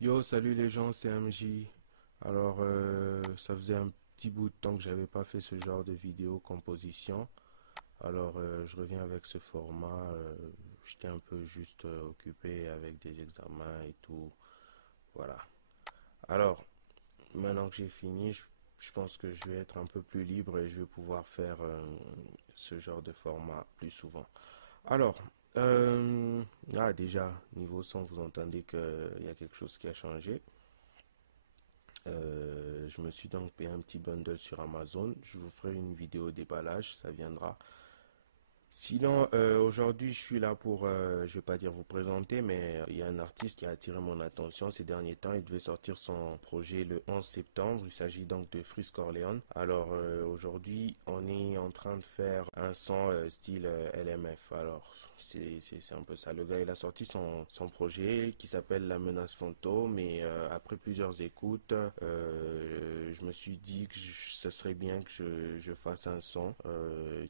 Yo, salut les gens, c'est MJ. Alors, ça faisait un petit bout de temps que j'avais pas fait ce genre de vidéo composition. Alors, je reviens avec ce format. J'étais un peu juste occupé avec des examens et tout. Voilà. Alors, maintenant que j'ai fini, je pense que je vais être un peu plus libre et je vais pouvoir faire ce genre de format plus souvent. Alors, déjà, niveau son, vous entendez qu'il y a quelque chose qui a changé. Je me suis donc payé un petit bundle sur Amazon. Je vous ferai une vidéo déballage, ça viendra. Sinon, aujourd'hui, je suis là pour, je vais pas dire vous présenter, mais il y a un artiste qui a attiré mon attention ces derniers temps. Il devait sortir son projet le 11 septembre. Il s'agit donc de Freeze Corleone. Alors, aujourd'hui, on est en train de faire un son style LMF. Alors, c'est un peu ça. Le gars, il a sorti son projet qui s'appelle La Menace Fantôme. Et après plusieurs écoutes, je me suis dit que ce serait bien que je fasse un son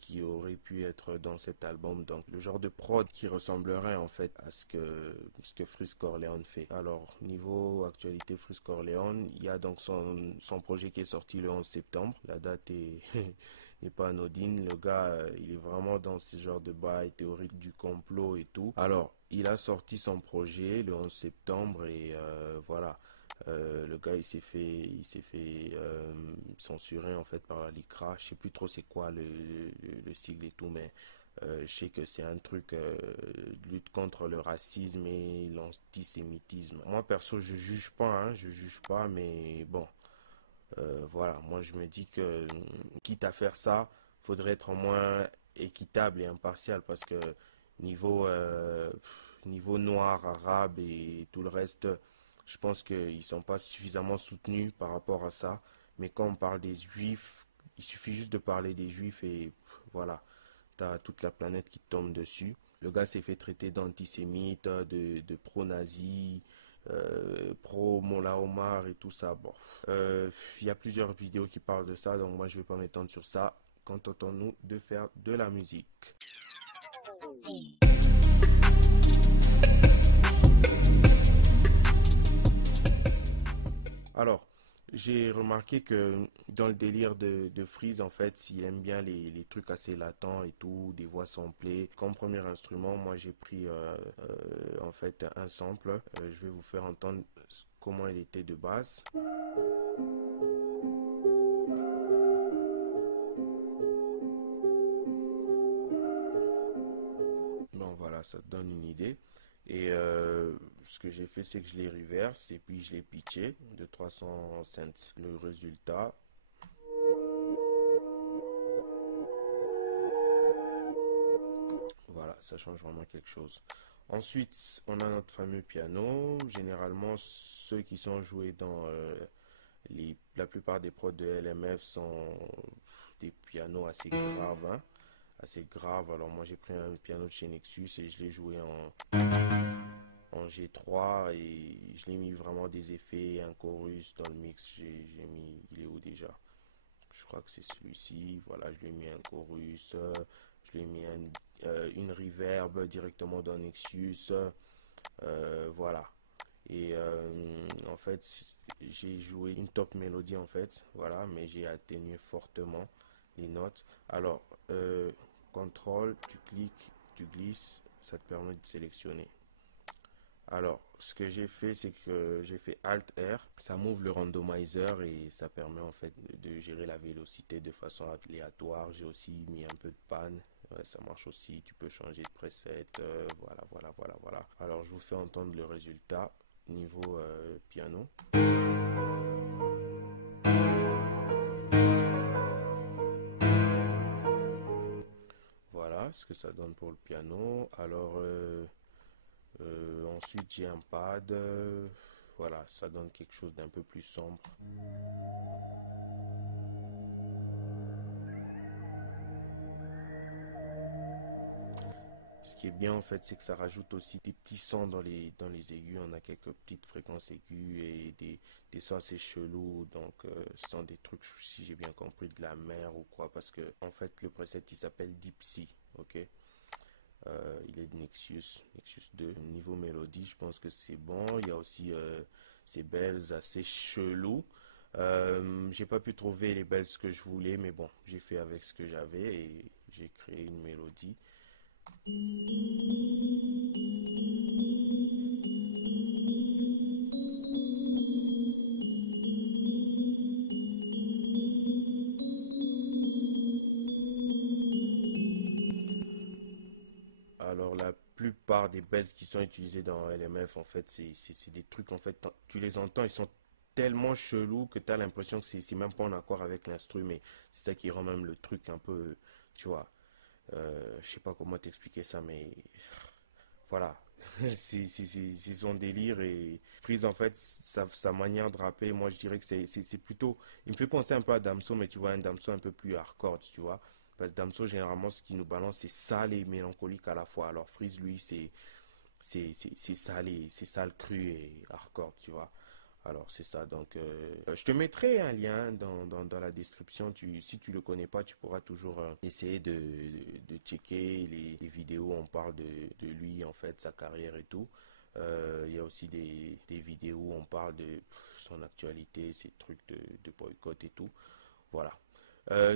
qui aurait pu être dans cet album. Donc, le genre de prod qui ressemblerait en fait à ce que Freeze Corleone fait. Alors, niveau actualité Freeze Corleone, il y a donc son projet qui est sorti le 11 septembre. La date est n'est pas anodine. Le gars, il est vraiment dans ce genre de bail théorique du complot et tout. Alors, il a sorti son projet le 11 septembre et voilà. Le gars, il s'est fait censurer en fait par la LICRA. Je sais plus trop c'est quoi le sigle et tout, mais je sais que c'est un truc de lutte contre le racisme et l'antisémitisme. Moi perso, je juge pas, hein, je juge pas, mais bon, voilà. Moi, je me dis que quitte à faire ça, faudrait être au moins équitable et impartial parce que niveau niveau noir, arabe et tout le reste, je pense qu'ils sont pas suffisamment soutenus par rapport à ça. Mais quand on parle des juifs, il suffit juste de parler des juifs et voilà, t'as toute la planète qui tombe dessus. Le gars s'est fait traiter d'antisémite, de pro-nazi, pro-Mollah Omar et tout ça. Bon, il y a plusieurs vidéos qui parlent de ça, donc moi je vais pas m'étendre sur ça. Contentons-nous de faire de la musique. Alors, j'ai remarqué que dans le délire de Freeze, en fait, il aime bien les trucs assez latents et tout, des voix samplées. Comme premier instrument, moi j'ai pris en fait un sample. Je vais vous faire entendre comment il était de base. Bon, voilà, ça te donne une idée. Et ce que j'ai fait, c'est que je l'ai reverse et puis je l'ai pitché de 300 cents. Le résultat, voilà, ça change vraiment quelque chose. Ensuite, on a notre fameux piano. Généralement, ceux qui sont joués dans la plupart des prods de LMF sont des pianos assez graves, hein, assez graves. Alors moi, j'ai pris un piano de chez Nexus et je l'ai joué en G3 et je l'ai mis vraiment des effets, un chorus dans le mix. J'ai mis, il est où déjà? Je crois que c'est celui-ci. Voilà, je lui ai mis un chorus, je lui ai mis une reverb directement dans Nexus. Voilà. Et en fait, j'ai joué une top mélodie en fait, voilà, mais j'ai atténué fortement les notes. Alors, contrôle, tu cliques, tu glisses, ça te permet de sélectionner. Alors, ce que j'ai fait, c'est que j'ai fait Alt R, ça m'ouvre le randomizer et ça permet en fait de gérer la vélocité de façon aléatoire. J'ai aussi mis un peu de panne, ouais, ça marche aussi. Tu peux changer de preset, voilà, voilà, voilà, voilà. Alors, je vous fais entendre le résultat niveau piano. Voilà ce que ça donne pour le piano. Alors, ensuite, j'ai un pad. Voilà, ça donne quelque chose d'un peu plus sombre. Ce qui est bien en fait, c'est que ça rajoute aussi des petits sons dans les aigus. On a quelques petites fréquences aiguës et des sons assez chelous. Donc, ce sont des trucs, si j'ai bien compris, de la mer ou quoi. Parce que en fait, le preset il s'appelle Deep Sea. Ok. Il est de Nexus 2. Niveau mélodie, je pense que c'est bon. Il y a aussi ces bells assez chelous. J'ai pas pu trouver les bells que je voulais, mais bon, j'ai fait avec ce que j'avais et j'ai créé une mélodie. Alors la plupart des bells qui sont utilisés dans LMF, en fait, c'est des trucs, en fait, tu les entends, ils sont tellement chelous que tu as l'impression que c'est même pas en accord avec l'instru, mais c'est ça qui rend même le truc un peu, tu vois, je sais pas comment t'expliquer ça, mais voilà, c'est son délire et Freeze, en fait, sa manière de rapper, moi je dirais que c'est plutôt, il me fait penser un peu à Damso, mais tu vois, un Damso un peu plus hardcore, tu vois. Parce que Damso, généralement, ce qui nous balance, c'est sale et mélancolique à la fois. Alors Freeze, lui, c'est salé, c'est sale, cru et hardcore, tu vois. Alors c'est ça, donc je te mettrai un lien dans la description. Si tu le connais pas, tu pourras toujours essayer de checker les vidéos. On parle de lui, en fait, sa carrière et tout. Il y a aussi des vidéos où on parle de son actualité, ses trucs de boycott et tout. Voilà.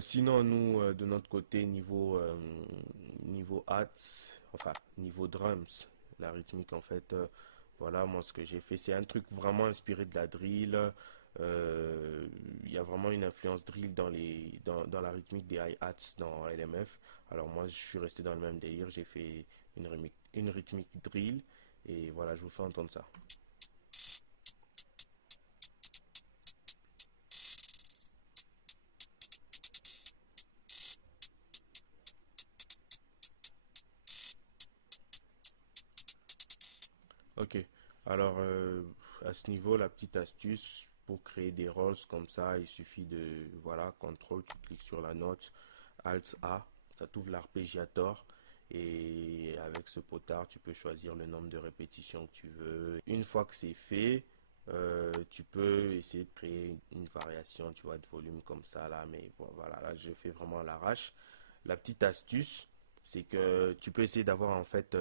Sinon, nous, de notre côté, niveau hats, enfin, niveau drums, la rythmique, en fait, voilà, moi, ce que j'ai fait, c'est un truc vraiment inspiré de la drill. Il y a vraiment une influence drill dans la rythmique des hi-hats dans LMF. Alors, moi, je suis resté dans le même délire. J'ai fait une rythmique drill. Et voilà, je vous fais entendre ça. Ok, alors à ce niveau, la petite astuce pour créer des rolls comme ça, il suffit de, voilà, contrôle, tu cliques sur la note, Alt A, ça t'ouvre l'arpégiator et avec ce potard, tu peux choisir le nombre de répétitions que tu veux. Une fois que c'est fait, tu peux essayer de créer une variation, tu vois, de volume comme ça là, mais bon, voilà, là je fais vraiment à l'arrache. La petite astuce, c'est que tu peux essayer d'avoir en fait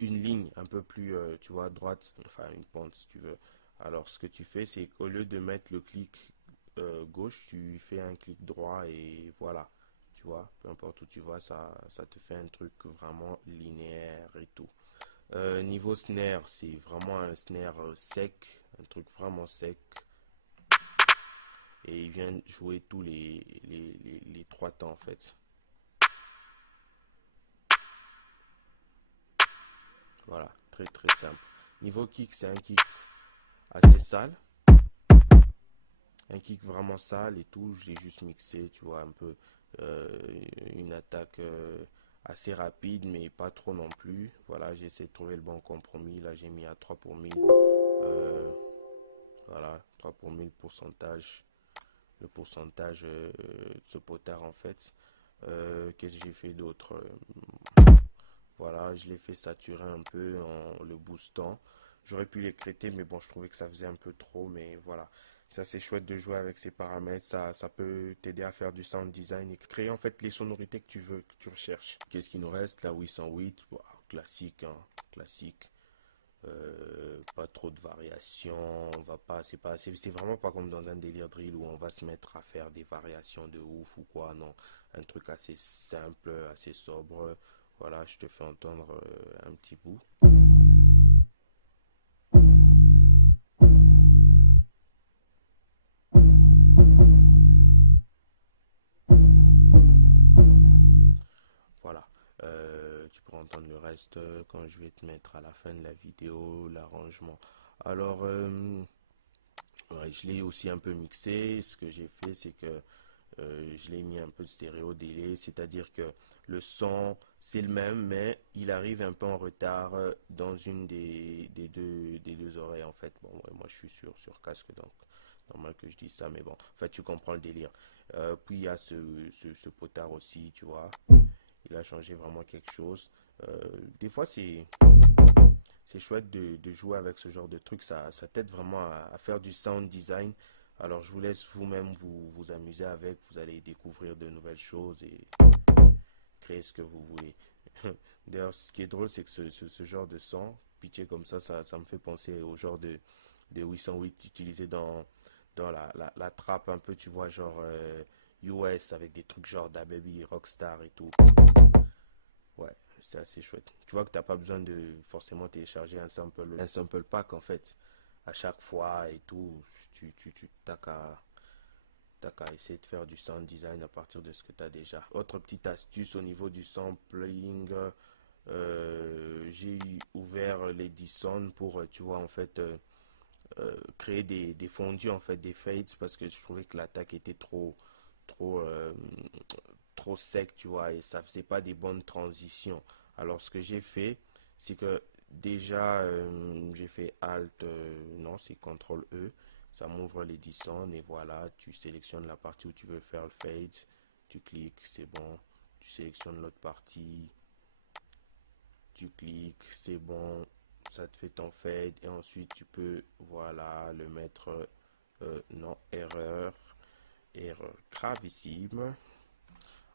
une ligne un peu plus, tu vois, droite, enfin une pente si tu veux. Alors ce que tu fais, c'est qu'au lieu de mettre le clic gauche, tu fais un clic droit et voilà. Tu vois, peu importe où tu vas, ça te fait un truc vraiment linéaire et tout. Niveau snare, c'est vraiment un snare sec, un truc vraiment sec. Et il vient jouer tous les trois temps en fait. Voilà, très très simple. Niveau kick, c'est un kick assez sale. Un kick vraiment sale et tout. Je l'ai juste mixé, tu vois, un peu une attaque assez rapide, mais pas trop non plus. Voilà, j'ai essayé de trouver le bon compromis. Là, j'ai mis à 3 pour 1000. Euh, voilà, 3 pour 1000 pourcentage. Le pourcentage de ce potard en fait. Qu'est-ce que j'ai fait d'autre? Voilà, je l'ai fait saturer un peu en le boostant. J'aurais pu l'écréter, mais bon, je trouvais que ça faisait un peu trop. Mais voilà, c'est assez chouette de jouer avec ces paramètres. Ça peut t'aider à faire du sound design et créer en fait les sonorités que tu veux, que tu recherches. Qu'est-ce qui nous reste? La 808, wow, classique, hein, classique. Pas trop de variations, on va pas, c'est vraiment pas comme dans un délire drill où on va se mettre à faire des variations de ouf ou quoi, non, un truc assez simple, assez sobre. Voilà, je te fais entendre un petit bout. Voilà, tu pourras entendre le reste quand je vais te mettre à la fin de la vidéo, l'arrangement. Alors, ouais, je l'ai aussi un peu mixé. Ce que j'ai fait, c'est que je l'ai mis un peu de stéréo délai, c'est-à-dire que le son c'est le même, mais il arrive un peu en retard dans une des deux oreilles en fait. Bon, ouais, moi je suis sur casque donc normal que je dise ça, mais bon, en fait tu comprends le délire. Puis il y a ce potard aussi, tu vois, il a changé vraiment quelque chose. Des fois c'est chouette de jouer avec ce genre de truc, ça t'aide vraiment à faire du sound design. Alors je vous laisse vous-même vous amuser avec, vous allez découvrir de nouvelles choses et créer ce que vous voulez. D'ailleurs, ce qui est drôle, c'est que ce genre de son, pitché comme ça me fait penser au genre de 808 utilisé dans la trappe un peu, tu vois, genre US avec des trucs genre DaBaby, Rockstar et tout. Ouais, c'est assez chouette. Tu vois que t'as pas besoin de forcément télécharger un sample pack en fait à chaque fois et tout. T'as qu'à essayer de faire du sound design à partir de ce que tu as déjà. Autre petite astuce au niveau du sampling, j'ai ouvert les Sound pour, tu vois, en fait, créer des fondus, en fait, des fades, parce que je trouvais que l'attaque était trop, trop sec, tu vois, et ça faisait pas des bonnes transitions. Alors, ce que j'ai fait, c'est que déjà, j'ai fait Alt, non, c'est CTRL E, ça m'ouvre les Sound, et voilà, tu sélectionnes la partie où tu veux faire le fade, tu cliques, c'est bon, tu sélectionnes l'autre partie, tu cliques, c'est bon, ça te fait ton fade et ensuite tu peux, voilà, le mettre, non, erreur gravissime.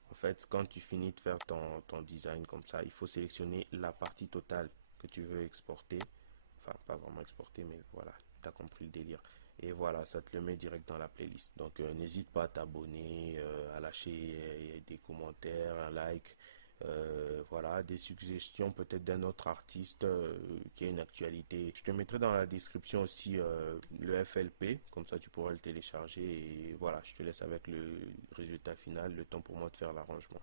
En fait, quand tu finis de faire ton design comme ça, il faut sélectionner la partie totale que tu veux exporter. Enfin, pas vraiment exporter, mais voilà, tu as compris le délire. Et voilà, ça te le met direct dans la playlist. Donc, n'hésite pas à t'abonner, à lâcher des commentaires, un like. Voilà, des suggestions peut-être d'un autre artiste qui a une actualité. Je te mettrai dans la description aussi le FLP, comme ça tu pourras le télécharger et voilà, je te laisse avec le résultat final, le temps pour moi de faire l'arrangement.